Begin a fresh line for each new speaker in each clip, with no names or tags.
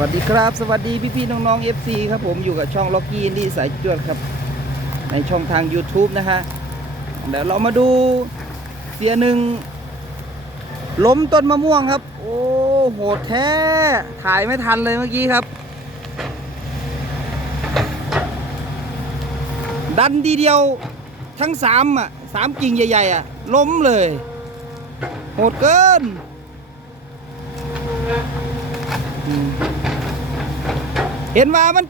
วัสดีครับ สวัสดีพี่ๆน้องๆ FC ครับผมอยู่กับช่องล็อกกี้อินดี้สายจวดครับ ในช่องทาง YouTube นะฮะเดี๋ยวเรามาดูเสียหนึ่งล้มต้นมะม่วงครับ โอ้โหดแท้ถ่ายไม่ทันเลยเมื่อกี้ครับ ดันทีเดียวทั้งสามอะสามกิ่งใหญ่ๆอะ ล้มเลย โหดเกินอืม เห็นว่ามัน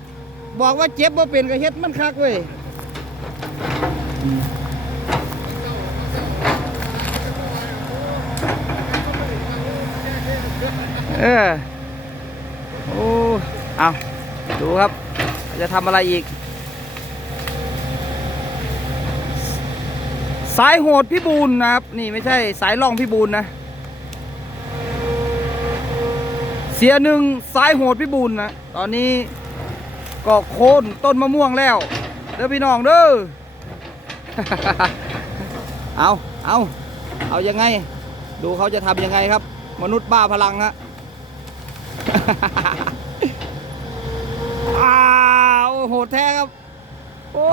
บอกว่าเจ็บว่าเป็นก็เฮ็ดมันคักเว้ยอืมเออโอ้เอาดูครับ จะทำอะไรอีก สายโหดพี่บูลนะครับ นี่ไม่ใช่สายล่องพี่บูลนะ เสียหนึ่งสายโหดพี่บูลนะตอนนี้ก็โค่นต้นมะม่วงแล้วเด้อพี่น้องเด้อเอาเอาเอายังไง ดูเขาจะทำยังไงครับ มนุษย์บ้าพลังฮะอ้าวโหดแท้ครับ โอ้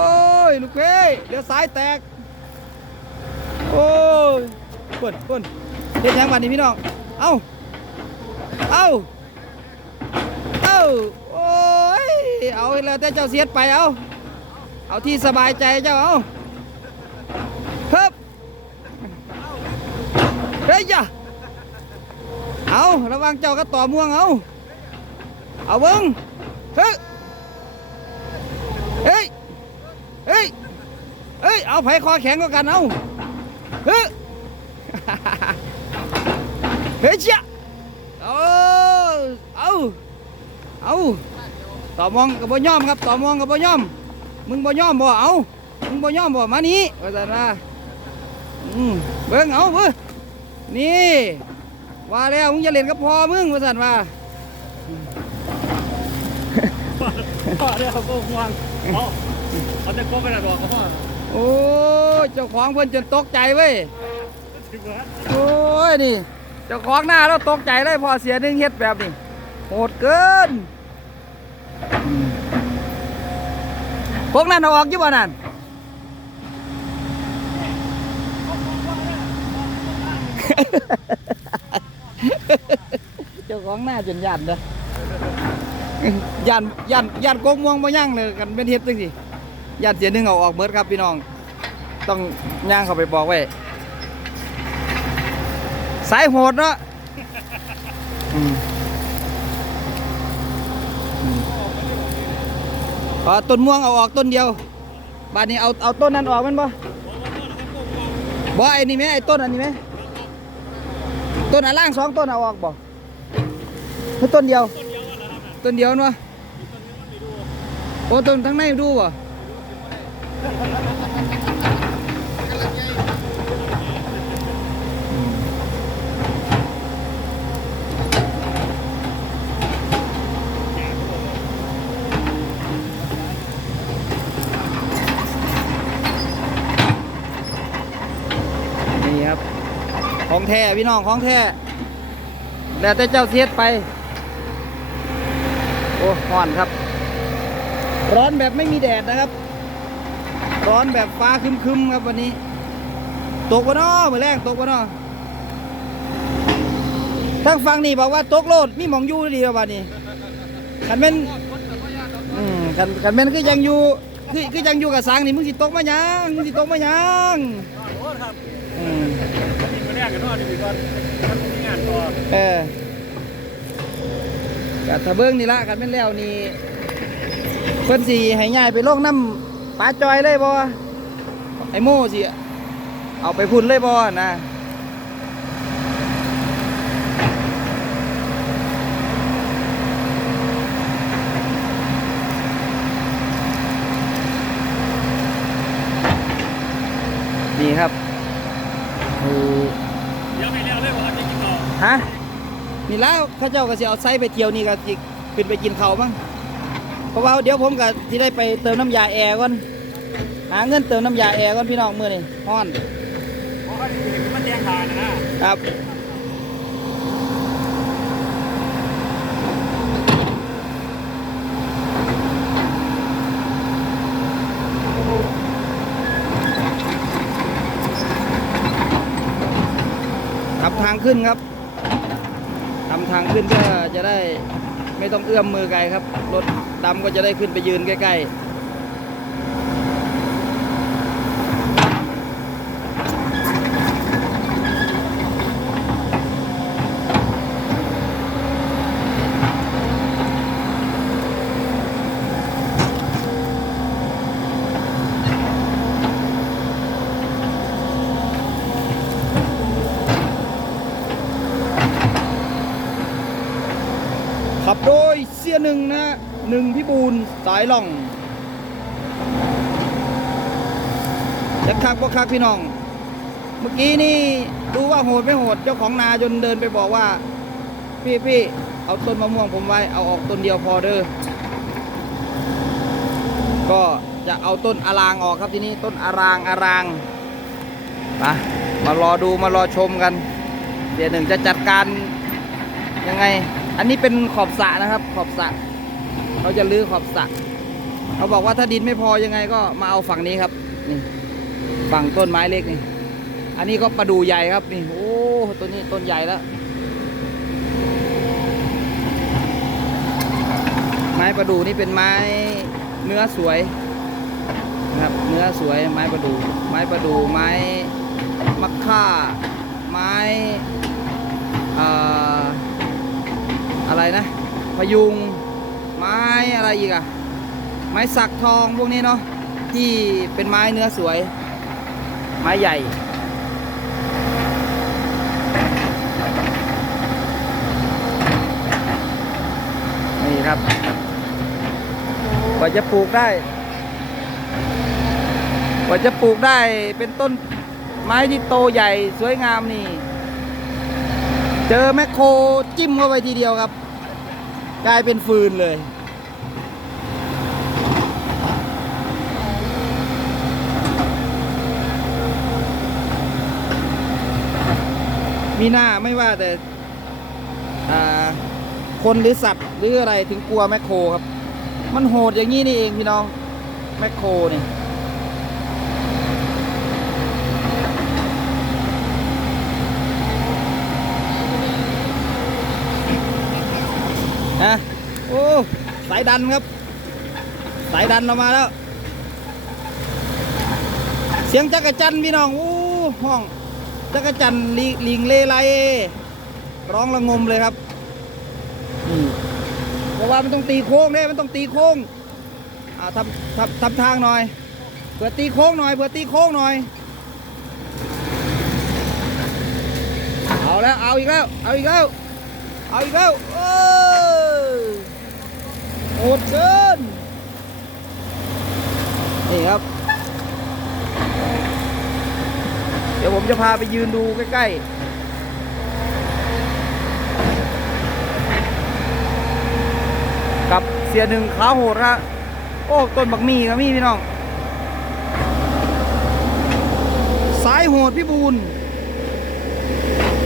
ยลูกเอ้ยเดี๋ยวสายแตก โอ้ยปิดเปิดเฮ็ดหยังบัดนี้พี่น้อง เอ้า เอ้าเอ้า โอ้ย เอาแล้วแต่เจ้าเสียดไปเอา เอาที่สบายใจเจ้าเอาเฮ้บเฮ้ยจ้ะเอาระวังเจ้าก็ต่อม่วงเอา เอาเบิ้งเฮ้ยเฮ้ย เฮ้ย เฮ้ย เอาไผคอแข็งก็กันเอาเฮ้ยเฮ้ยเจ้าเอาเอาเอา ต่อมองกับบ่ยอมครับต่อมองกับบ่ยอม มึงบ่ยอมบ่เอามึงบ่ยอมบ่มานี่ว่าซั่นนะอืมเบิ่งเอาเบิ่งนี่ว่าแล้วมึงจะเล่นกับพ่อมึงว่าซั่นว่า
พ่อเดี๋ยวเขาก็ห่วงเอาเอาแต่ก็ไม่ได้ดอกเขาพ่อ
โอ้ยเจ้าของเพิ่นจนตกใจเว้ย
ถึงแล้ว
โอ้ยนี่เจ้าของหน้าเราตกใจเลยพอเสียหนึ่งเฮ็ดแบบนี้โหดเกินอืม พวกนั้นเอาออกอยู่บ่นั่นเจ้าของหน้าจนยันเด้อยันยันยันโกงม่วงมาย่างเลยกันเป็นเฮ็ดจังสิยันเสียหนึ่งเอาออกเบิดครับพี่น้อง ต้องย่างเข้าไปบอกไว้สายโหดเนาะอืมอืม เอต้นม่วงเอาออกต้นเดียวบานนี้เอาเอาต้นนั้นออกมันบ่บ่ไอ้นี่ไหมไอ้ต้นอันนี้ไหมต้นอันล่างสองต้นเอาออกบ่แค่ต้นเดียว ต้นเดียวเนาะโอ้ต้นทั้งในดูบ่ ของ แท้พี่น้องของแท้แล้วแต่เจ้าเสียดไป โอ้ร้อนครับ ร้อนแบบไม่มีแดดนะครับ ร้อนแบบฟ้าคึมๆครับวันนี้ ตกวะเนาะมือแรงตกวะนาะทางฟังนี่บอกว่าตกโลดมีหมองอยู่ดีกว่าบัดนี้คันแม่นอืมคันคันแม่นคือยังอยู่คือคือยังอยู่กับสางนี่มึงสิตกมายังมึงสิตกมายัง
โอ้ครับ
อืม
มีมากกันนาะดีก่อนมันมีงานต่อ
เออกัถ้าเบิ้งนี่ละกันเป็นแล้วนี่เพิ่นสิให้ง่ายไปลงน้ำปลาจอยเลยบ่ไอ้โม่สิเอาไปพุ่นเลยบ่นะนี่ครับโอ้ ฮะนี่แล้วข้าเจ้าก็จะเอาไซไปเที่ยวนี่ก็สิขึ้นไปกินเขาบ้างเพราะว่าเดี๋ยวผมก็ที่ได้ไปเติมน้ำยาแอร์ก่อนหาเงินเติมน้ำยาแอร์ก่อนพี่น้องมื้อนี้ฮ้อน
มันแดงทานนะครับครับทาง
ขึ้นครับ ทางขึ้นก็จะได้ไม่ต้องเอื้อมมือไกลครับ รถดำก็จะได้ขึ้นไปยืนใกล้ๆ ขับโดยเสียหนึ่งนะหนึ่งพิบูล สายล่องจะคักก็คักพี่น้อง เมื่อกี้นี่ดูว่าโหดไม่โหด เจ้าของนาจนเดินไปบอกว่า พี่พี่เอาต้นมะม่วงผมไว้ เอาออกต้นเดียวพอเด้อ ก็จะเอาต้นอารางออกครับทีนี้ต้นอารางอารางมามารอดูมารอชมกัน เดี๋ยวหนึ่งจะจัดการยังไง อันนี้เป็นขอบสระนะครับ ขอบสระ เขาจะลื้อขอบสระเขาบอกว่าถ้าดินไม่พอยังไงก็มาเอาฝั่งนี้ครับ นี่ฝั่งต้นไม้เล็กนี่ อันนี้ก็ประดูใหญ่ครับนี่โอ้ตัวนี้ต้นใหญ่แล้ว ไม้ประดูนี่เป็นไม้เนื้อสวยนะครับ เนื้อสวยไม้ประดู ไม้ประดูไม้มักค่า ไม้ออะไรนะพยุง ไม้อะไรอีกอะไม้สักทองพวกนี้เนาะที่เป็นไม้เนื้อสวย ไม้ใหญ่ นี่ครับกว่าจะปลูกได้กว่าจะปลูกได้เป็นต้นไม้ที่โตใหญ่สวยงามนี่ เจอแมคโครจิ้มเข้าไปทีเดียวครับ กลายเป็นฟืนเลย มีหน้าไม่ว่าแต่อ่าคนหรือสัตว์หรืออะไรถึงกลัวแมคโครครับ มันโหดอย่างนี้นี่เองพี่น้อง แมคโครนี่ ฮะโอ้สายดันครับ สายดันเรามาแล้ว เสียงจักรจันพี่น้องโอ้ห้องจักรจันลิลิงเลไลร้องระงมเลยครับอเพราะว่ามันต้องตีโค้งเนี่ยมันต้องตีโค้งอ่าทำทำทำทางหน่อยเผื่อตีโค้งหน่อยเผื่อตีโค้งหน่อย เอาแล้วเอาอีกแล้ว เอาอีกแล้ว เอาอีกแล้วเออ โหดเกิน นี่ครับ เดี๋ยวผมจะพาไปยืนดูใกล้ๆกับเสียหนึ่งขาโหดฮะโอ้ต้นบักมีครับมี่พี่น้องสายโหดพี่บูน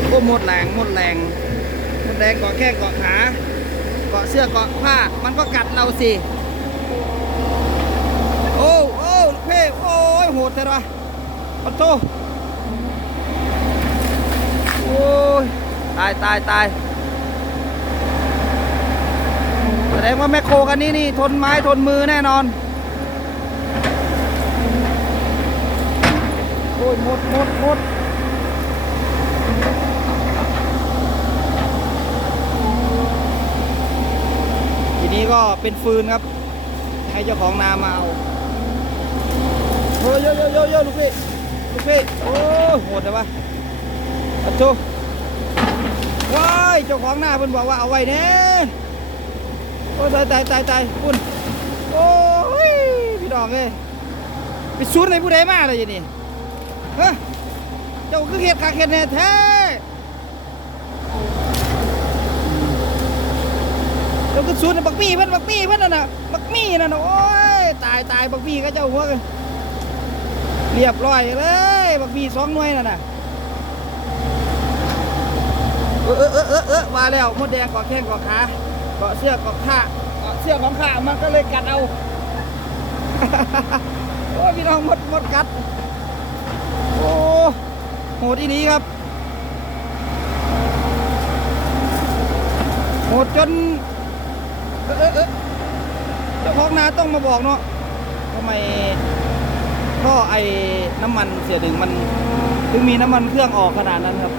โอ้หมดแรงหมดแรงหมดแดงเกาะแข้งเกาะขา เสื้อเกาะผ้ามันก็กัดเราสิ โอ้โอ้เพ่โอ้ยโหดแต่ละปะโตโอ้ยตายตายตายแสดงว่าแมคโครกันนี้นี่ทนไม้ทนมือแน่นอน โอ้ยหมดหมดหมด นี้ก็เป็นฟืนครับ ให้เจ้าของนามาเอาโอ้ยโยโยโยโยลูกพี่ลูกพี่โอ้โหดเลยวะอัดโชว้ายเจ้าของนาเพิ่นบอกว่าเอาไว้เน่โอ้ยตายตายตายตายคุณโอ้ยพี่ดอกเลยไปซูนในผู้ใดมาเลยอย่างนี้เฮ้ยเจ้าคือเห็ดขาเห็ดแน่แท้ เดี๋ยวก็สูนบักมี่เพิ่นบักมี่เพิ่นนั่นน่ะบักมี่นั่นน่ะโอ้ยตายตายบักมี่ก็เจ้าหัวกันเรียบร้อยเลยบักมี่สองหน่วยนั่นน่ะเออเออเออเออเออมาแล้วมดแดงเกาะแข้งเกาะขาเกาะเสื้อเกาะขาเกาะเสื้อของข้ามันก็เลยกัดเอาโอ้ยพี่น้องมดมดกัดโอ้โหดอีนี้ครับโหดจนเอ๊ะเอ๊ะเอ๊ะ เจ้าของนาต้องมาบอกเนาะทำไมท่อไอ้น้ำมันเสียดึงมันถึงมีน้ำมันเครื่องออกขนาดนั้นครับ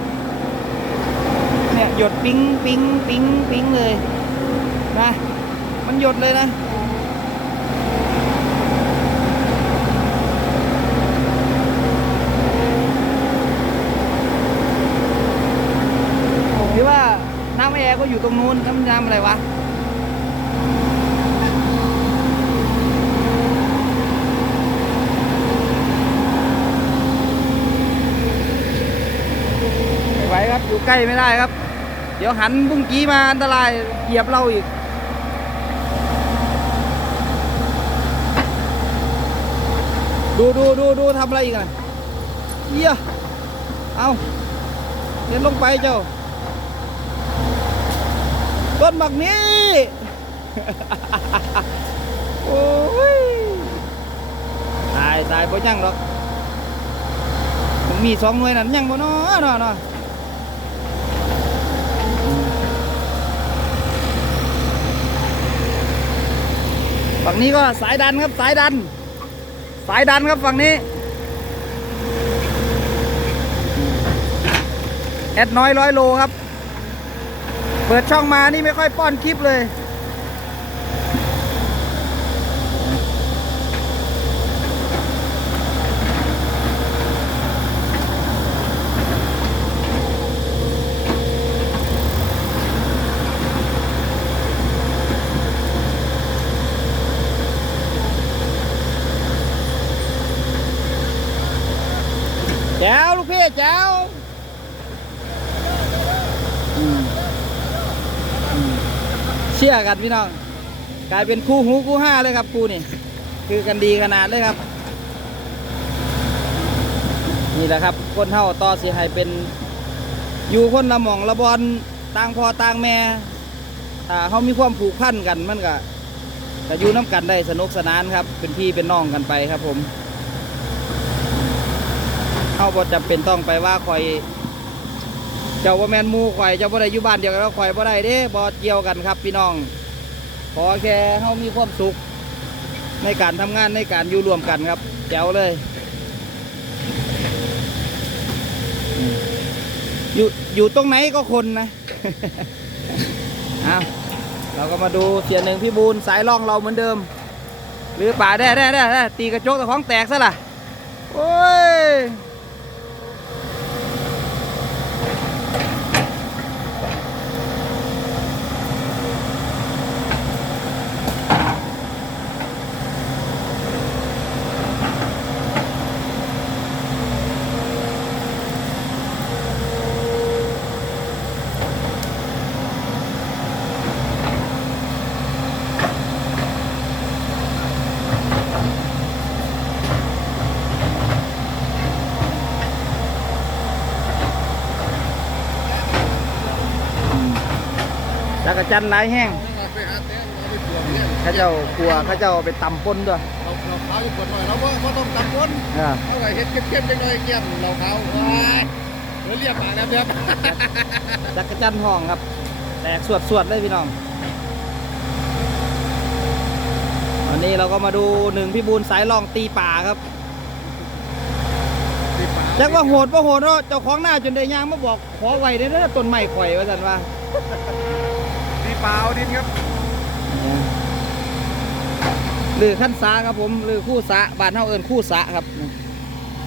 เนี่ยหยดปิ๊งปิ๊งปิ๊งปิ๊งเลยนะมันหยดเลยนะหรือว่าน้ำแอร์ก็อยู่ตรงนู้นน้ำน้ำอะไรวะ ไม่ไหว ครับ อยู่ใกล้ไม่ได้ครับ เดี๋ยวหันบุ้งกี้มาอันตรายเหยียบเราอีกดูดูดูดูทำอะไรอีกอะเยี่ยเอาเดินลงไปเจ้า ต้นบักนี้ โอ้ย ตายตายบ่ยังหรอก มีสองหน่วยนั่นยังบ่เนาะเนาะเนาะ ฝั่งนี้ก็สายดันครับสายดัน สายดันครับฝั่งนี้แอดน้อยร้อยโลครับ เปิดช่องมานี่ไม่ค่อยป้อนคลิปเลย แจ้วลูกพี่แจ้วอืมอืมเชื่อกันพี่น้องกลายเป็นคู่หูคู่ห้าเลยครับคู่นี่คือกันดีขนาดเลยครับ นี่แหละครับคนเท่าต่อสิให้เป็น อยู่คนละหม่องละบอลต่างพอต่างแม่ถ้าเขามีความผูกพันกันมันก็จะอยู่น้ำกันได้สนุกสนานครับ เป็นพี่เป็นน้องกันไปครับผมาบ่จำเป็นต้องไปว่าคอยเจ้าว่าแมนมูข่อยเจ้าบ่ได้อยู่บ้านเดียวกันแล้วข่อยบ่ได้เด้บ่เกี่ยวกันครับพี่น้องขอแค่เฮามีความสุข ในการทำงานในการอยู่รวมกันครับแจ๋วเลยอยู่อยู่ตรงไหนก็คนนะเอาเราก็มาดูเสียหนึ่งพี่บูนสายล่องเราเหมือนเดิม หรือป่าได้ได้ได้ได้ตีกระจกแต่ของแตกซะล่ะ โอ้ย จักรจันทร์หลายแห้ง
ไปหาเต้นเราไปปวดเนี่ย
เข้าเจ้ากลัวเข้าเจ้าเอาไปตำปนด้วย
เราเราขาวอยู่ปวดหน่อยเราว่าว่าต้องตำวน
อ่า
เอาไว้เฮ็ดเข้มๆจังเลยเกี่ยมเราขาวว้ายเดี๋ยวเรียกมาแล้วเดี๋ยว
จักรจันทร์ห้องครับ แตกสวดสวดๆเลยพี่น้องวันนี้เราก็มาดูหนึ่งพี่บูนสายล่องตีป่าครับจักว่าโหดว่าโหดเนาะเจ้าของหน้าจนได้ย่างมาบอกขอไว้เด้อต้นไม้ข่อยว่าสันว่า
ตี เปล่าดินครับ
ลือขั้นสาครับผมลือคู่สะบานเฮาเอินคู่สะครับ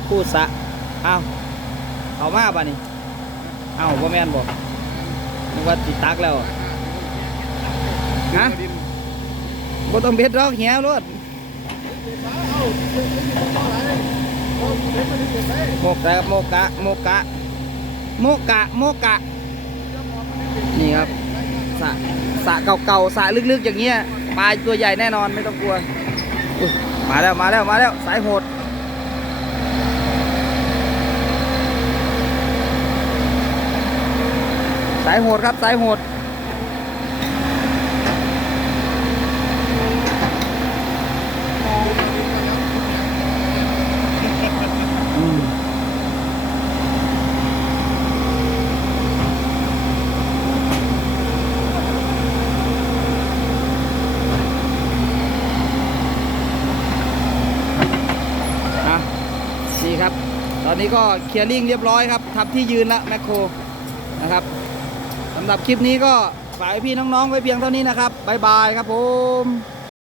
คู่สะเอาเอามาบ้านี่เอาบ่แม่นบ่นึกว่าติดตักแล้วฮะบ่ต้องเบ็ดดอกเหี่ยรถโมกะโมกะโมกะโมกะโมกะนี่ครับ สระสระเก่าๆสระลึกๆ อย่างเงี้ยปลาตัวใหญ่แน่นอนไม่ต้องกลัวมาแล้วมาแล้วมาแล้วสายโหดสายโหดครับสายโหดอืม อ นี้ก็เคลียร์ลิงเรียบร้อยครับทับที่ยืนละแมคโครนะครับสำหรับคลิปนี้ก็ฝากให้พี่น้องๆไว้เพียงเท่านี้นะครับบ๊ายบายครับผม